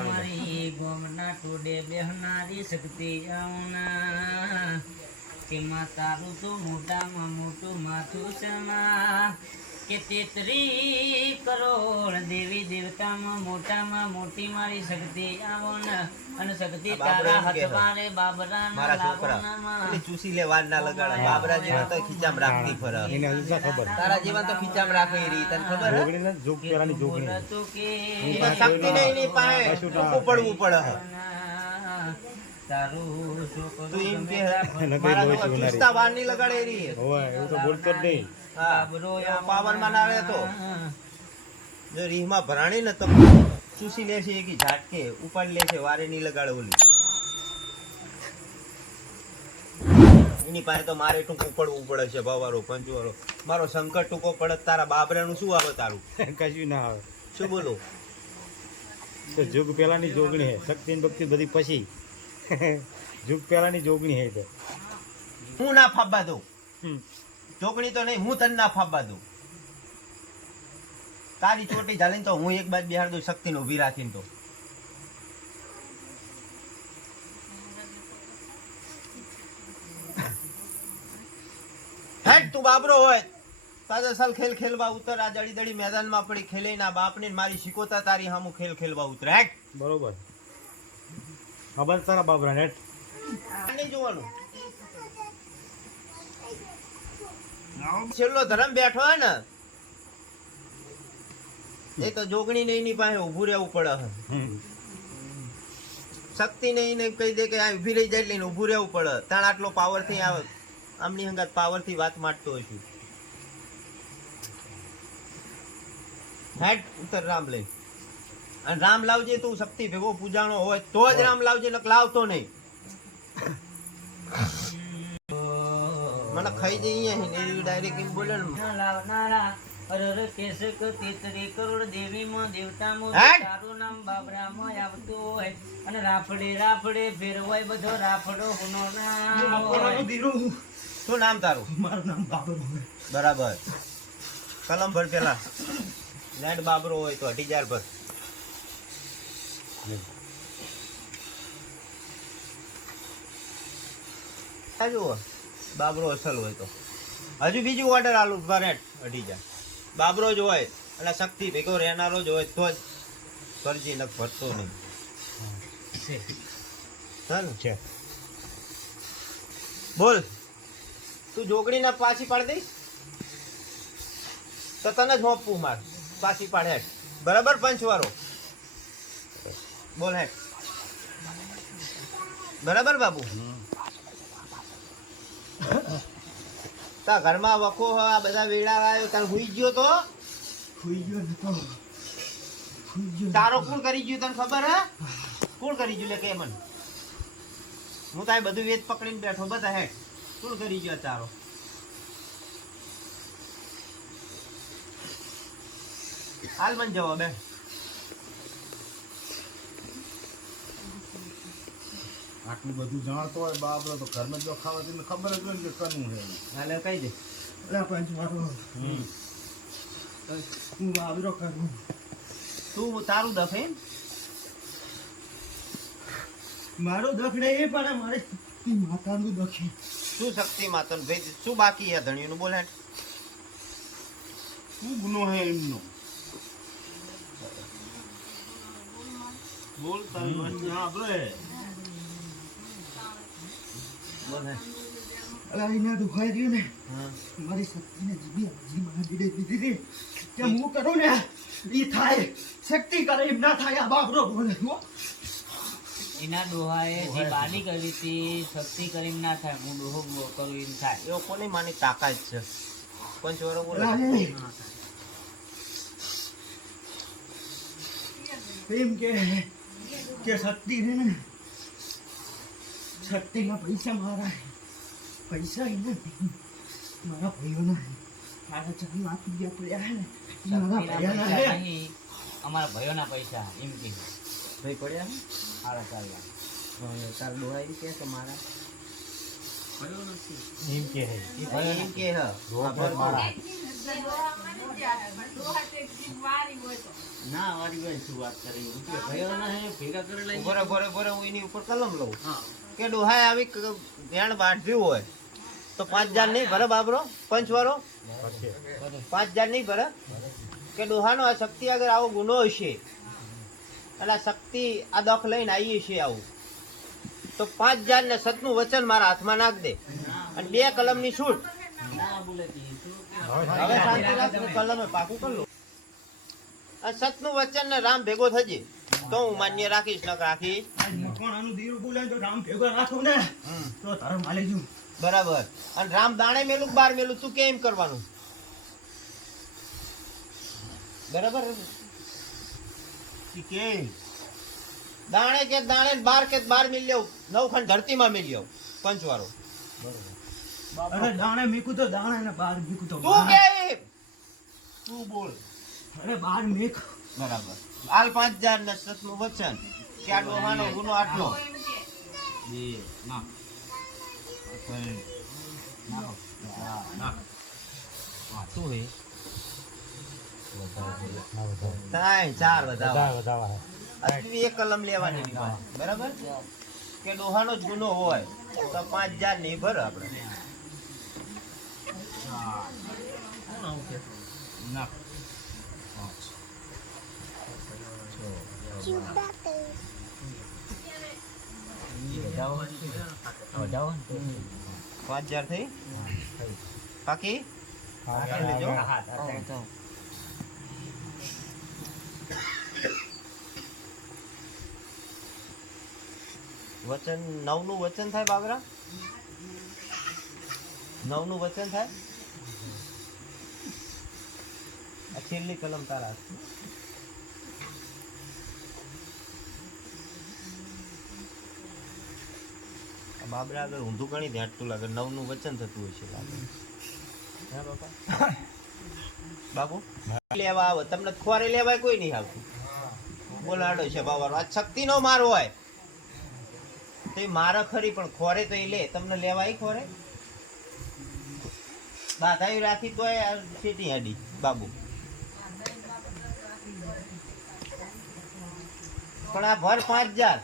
મારી ગોમના ટોડે બેહનારી શક્તિ આઉના તેમાં તારું તો મોટામાં મોટું માથું સમા કે તેત્રી કરોડ દેવી દેવતામાં મોટામાં મોટી મારી શક્તિ આવન અને શક્તિ તારા એમ કે બાબરા બાબરાના મારા છોકરા ચૂસી લે વાર ના લગાડે. બાબરા જેવા તો ખીચામ રાખતી ફરે એને હજુ ખબર? તારા જેવા તો ખીચામ રાખે રી. તને ખબર જોગણી ને જોગ પેલાની જોગણી. કે શક્તિ નહીં ની પાસે. ટૂંકું પડવું પડે. તું એમ કે મારા લોહી જેવા ચૂનારી. ચૂસતા લગાડે એ રીત. એવું તો બોલતો જ નહીં. હા એવા પાવરમાં ના રહેતો. જો રીહમાં ભરાણી ને તો ચૂસી લે છે એક ઝાટકે ઉપાડી લે છે વારે નહીં લગાડે ઓલી એની પાસે તો મારે ટૂંકું પડવું પડે છે ભવારો પંચવારો મારો સંકટ ટૂંકો પડે તારા બાબરાનું શું આવે તારું? કશું ના આવે. શું બોલો? તો જુગ પેલાની જોગણી હે શક્તિ ને ભક્તિ બધી પછી. જુગ પહેલાની જોગણી હે તો. હું ના ફાબા દઉં. જોગણી તો નહીં હું તને ના ફાબા દઉં. તારી ચોટી ચાલીને તો હું એક બાજ બિહાર દઉં શક્તિને ઊભી રાખીને તો. હેડ તું બાબરો હોય. તાજા સાલ ખેલ ખેલવા ઉતર આ દડી દડી મેદાનમાં પડી ખેલે ના બાપને ને મારી શીખોતા તારી હામું ખેલ ખેલવા ઉતર. હેટ બરોબર. ખબર તારા બાબરા નેટ જોવાનું. છેલ્લો ધરમ બેઠો હે ને એ તો જોગણી ને એની પાસે ઊભું રહેવું પડે. શક્તિ ને એને કહી દે કે આ ઊભી રહી જાય એટલે ઊભું રહેવું પડે. તાણ આટલો પાવરથી આવે આમની હંગાત પાવરથી વાત માંડતો હશું હેડ ઉતર રામ લઈ. અને રામ લાવજે તું શક્તિ ભેગો પૂજાણો હોય તો જ રામ લાવજે નક લાવતો નહીં. મને ખાઈ જઈએ ડાયરેક્ટ એમ બોલે ને લાવનારા અરર કેસક તેત્રી કરોડ દેવીમાં દેવતામાં! તારું નામ બાબરામાં આવતું હોય. અને રાફડે રાફડે ફેરવાય બધો રાફડો હુનો ના શું નામ તારું? મારું નામ બાબર બરાબર. કલમ ભર પેલા. લેન્ડ બાબરો હોય તો અઢી હજાર ભર. જુઓ બાબરો અસલ હોય તો. હજુ બીજું ઓર્ડર આલુ ભરેટ અઢી જાય. બાબરો જ હોય એટલે શક્તિ ભેગો રહેનારો જ હોય તો જ ફરજી નખ ભરતો નહીં. હા છે. બોલ. તું જોગણીને પાછી પાડી દઈશ? તો તને જ હોપવું માર. પાછી પાડે. બરાબર પંચવારો બોલ હે. બરાબર બાબુ? તા ઘરમાં વખો હ, આ બધા વેડા આવ્યો તાર હુઈ ગયો તો? હુઈ ગયો તો. તારો કોણ કરી ગયું તને ખબર હે? કોણ કરી ગયું લે કે મન? હું તારે બધું વેદ પકડીને બેઠો બધા હે કોણ કરી ગયો તારો? હાલ મન જવાબ હે આટલું બધું જાણતો હોય બાપ તો ઘરમાં જો ખાવા તેને ખબર જ હોય ને કે કનું છે હાલે કઈ દે. અલા પંચ મારો તું બાબરો કરું. તું તારું દફે? મારો દખડે એ પણ મારે માતાનું દખે શું શક્તિ માતાનું? ભાઈ શું બાકી હે ધણીનું બોલે શું ગુનો હે એમનો? બોલ તારી વાત ના હેઠ અલા દુખાઈ રહ્યું ને. મારી શક્તિને જીબી હજી મને બીડે દીધી કે હું કરું ને એ થાય. શક્તિ કરે એમ ના થાય આ બાબરો બોલે હો. એના ડોહાએ જે બાની કરી હતી શક્તિ કરીને ના થાય હું ડોહો કરું એમ થાય. એવો કોની માની તાકાત છે? પંચવારો બોલ? અલા એમ કે કે શક્તિ ને શક્તિના પૈસા મારા પૈસા એને મારા ભાઈઓના. મારા ચાર લાખ રૂપિયા પડ્યા હે ને. મારા ભાઈઓના અમારા ભાઈઓના પૈસા એમ કે. ભાઈ પડ્યા ને? સાડા ચાર લાખ હા, તાર ડોહા કે કે મારા. એમ કે હે. એમ કે હ. મારા. ના ના મારી શું વાત કરી ભયો ના હે ભેગા કરેલા ઊભો રહે, હું એની ઉપર કલમ લઉં. હા. કે ડોહાએ આવી ધ્યાન બાંધ્યું હોય, તો પાંચ હજાર નહીં ભરે બાબરો? પંચ વારો પાંચ હજાર નહીં ભરે? કે ડોહાનો આ શક્તિ આગળ આવો ગુનો હશે. અને આ શક્તિ આ દખ લઈને આવી છે આવું. તો પાંચ હજાર ને સતનું વચન મારા હાથમાં નાખ દે. અને બે કલમની છૂટ. હવે શાંતિ રાખ, હું કલમે પાકું કરી આ સતનું વચન ને રામ ભેગો થજે. તો હું માન્ય રાખીશ નક રાખીશ. મકવાણાનું દીરું બોલાય તો રામ ભેગા રાખો ને તો તારે માલે જુ બરાબર. અને રામ દાણે મેલું બાર મેલું? તું કેમ કરવાનું? બરાબર? કે દાણે કે દાણે બાર કે બાર મિલ્યો નવ ખંડ ધરતીમાં મિલ્યો પંચવારો. અરે દાણે મીકું તો દાણે ને બાર મીકું તો તું. કે તું બોલ. અરે બાર મીક. બરાબર. હાલ પાંચ હજાર ને સતનું વચન. કે આ ડોહાનો ગુનો આટલો? બે ના. ચાર બધા વધારે એક કલમ લેવાની બરાબર? કે ડોહાનો જ ગુનો હોય તો પાંચ હજાર નહીં ભર આપણે. ના. પાંચ હજાર થઈ બાકી લેજો. વચન નવનું વચન થાય બાબરા? નવનું વચન થાય? છેલ્લી કલમ તારા હાથમાં. આ બાબરા આગળ ઊંધું ગણી ધ્યાટતું લાગે. નવનું વચન થતું છે લાગે. બાબુ લેવા આવો. તમને ખોરે લેવાય કોઈ નહીં આવતું. બોલાડો છે બાબા આ શક્તિનો માર હોય. તો મારે ખરી, પણ ખોરે તો એ લે. તમને લેવાય ખોરે? બાધાયું રાખી તો સીટી હાડી. બાબુ. પણ આ ભર પાંચ હજાર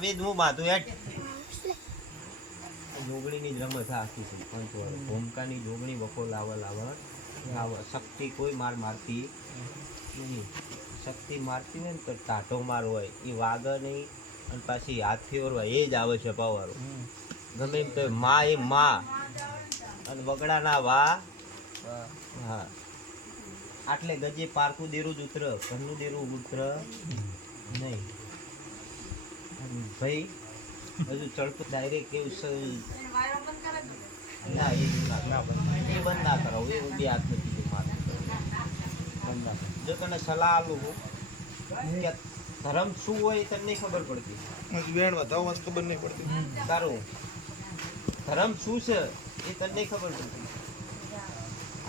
વેદ હું બાંધું હેઠ જોગણીની જ રમત આખી છે. પણ ભૂમકાની જોગણી બપોર લાવવા લાવવા શક્તિ કોઈ માર મારતી નહીં. શક્તિ મારતી હોય ને તો ટાટો માર હોય. એ વાગ નહીં અને પાછી હાથથી ઓરવા. એ જ આવે છે પાવારો. ગમે એમ તો મા એ મા. અને વગડાના વા. હા. આટલે ગજે પારકું દેરું જ ઉતર. ઘરનું દેરું ઉતર નહીં. ભાઈ બધું ચડતું ડાયરેક્ટ કેવું છે? ના એ ના. એ બંધ ના કરાવું એ બે હાથ કીધું મારે બંધ ના જો તને સલાહ હું કે ધર્મ શું હોય તને નહીં ખબર પડતી. વેણ વધાવવા ખબર નહીં પડતી. સારું. ધર્મ શું છે એ તને નહીં ખબર પડતી.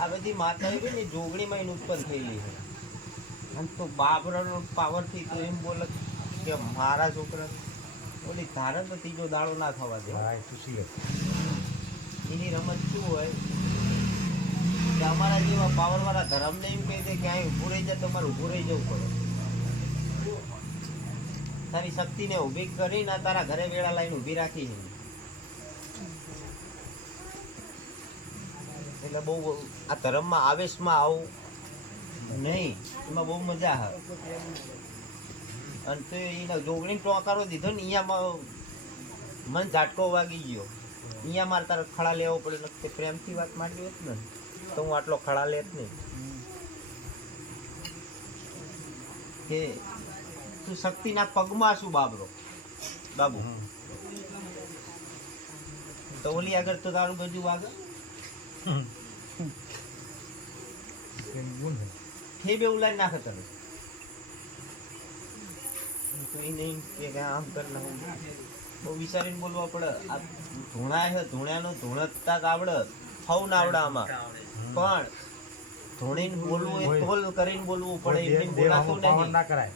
આ બધી માતાઓ છે ને જોગણીમાં એનું ઉત્પન્ન થયેલી છે. અને તો બાબરાનો પાવરથી તો એમ બોલે કે મારા છોકરા ઓલી ધારણ તો ત્રીજો દાડો ના થવા દે. હા, ખુશી. એની રમત શું હોય? કે અમારા જેવા પાવર વાળા ધર્મને એમ કહે દે કે અહીં ઊભું રહી જાય તમારે ઊભું રહી જવું પડે. તારી શક્તિને ઊભી કરીને તારા ઘરે વેળા લાઈને ઊભી રાખી છે. એટલે બહુ આ ધર્મમાં આવેશમાં આવું નહીં. એમાં બહુ મજા આવે. અને તો એને જોગણી ટોકારો દીધો ને અહીંયામાં મન ઝાટકો વાગી ગયો. અહીંયા મારે તારે ખડા લેવો પડે તે પ્રેમથી વાત માંડી હોત ને તો હું આટલો ખડા લેત નહીં. કે તું શક્તિના પગમાં શું બાબરો. બાબુ. તો ઓલી આગળ તો તારું બધું વાગે. ખેબે ઉલાઈ નાખે તને. કઈ નહીં કે આમ કર નાખું બહુ વિચારીને બોલવા પડે. આ ધૂણા છે ધૂણાનું ધૂણતા આવડે થવું ના આવડે આમાં. પણ ધૂણીને બોલવું એ તોલ કરીને બોલવું પડે એમને બોલાતું નહીં. ના કરાય.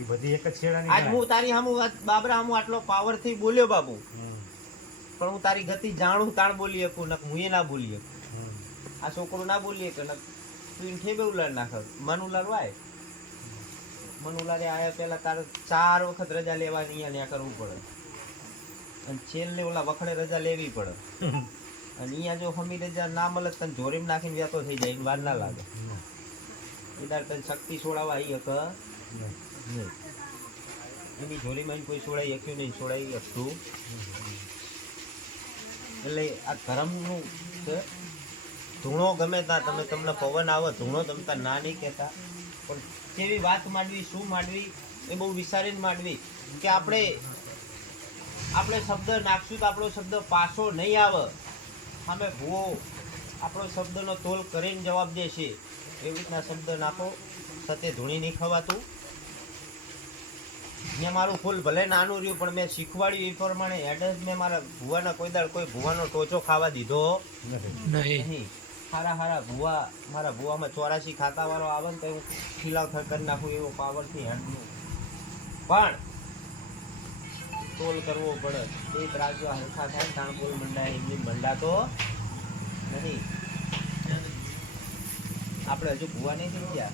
એ બધી એક જ છેડાની આજ હું તારી સામું વાત- બાબરા સામું આટલો પાવરથી બોલ્યો બાબુ. પણ હું તારી ગતિ જાણું તાણ બોલી શકું નક હું એ ના બોલી શકું. આ છોકરો ના બોલી શકે નક તું ઠેબે ઉલાડ નાખ. મન ઉલાડ વાય મન ઉલાડે આયા પહેલાં તારે ચાર વખત રજા લેવાની અહીંયા ત્યાં કરવું પડે. અને છેલ્લે ઓલા વખડે રજા લેવી પડે. અને અહીંયા જો હમી રજા ના મળે તને જોરીમ નાખીને વ્યાતો થઈ જાય વાર ના લાગે. એ તને શક્તિ છોડાવવા આવી હક. એની જોરીમાં કોઈ છોડાઈ શક્યું નહીં, છોડાઈ શકતું એટલે આ ધર્મનું છે. ધૂણો ગમે ત્યાં તમે તમને પવન આવે, ધૂણો તમતા ના નહીં કહેતા. પણ કેવી વાત માંડવી શું માંડવી એ બહુ વિચારીને માંડવી કે આપણે આપણે શબ્દ નાખશું તો આપણો શબ્દ પાછો નહીં આવે. સામે ભૂવો આપણો શબ્દનો તોલ કરીને જવાબ દેશે એવી રીતના શબ્દ નાખો સતે ધૂણી નહીં ખવાતું. મેં મારું ફૂલ ભલે નાનું રહ્યું પણ મેં શીખવાડ્યું એ પ્રમાણે હેડ મેં મારા ભૂવાના કોઈ દાળ કોઈ ભૂવાનો ટોચો ખાવા દીધો. નહીં. હારા હારા ભૂવા, મારા ભૂવામાં ચોરાશી ખાતાવાળો આવે ને તો હું ખીલાવ કરી નાખું એવો પાવરથી હેન્ડનું પણ તોલ કરવો પડે. એ ત્રાજો હલકા થાય તાણપોલ મંડાય, એમની મંડાતો નથી આપણે હજુ ભૂવા નહીં થઈ ગયા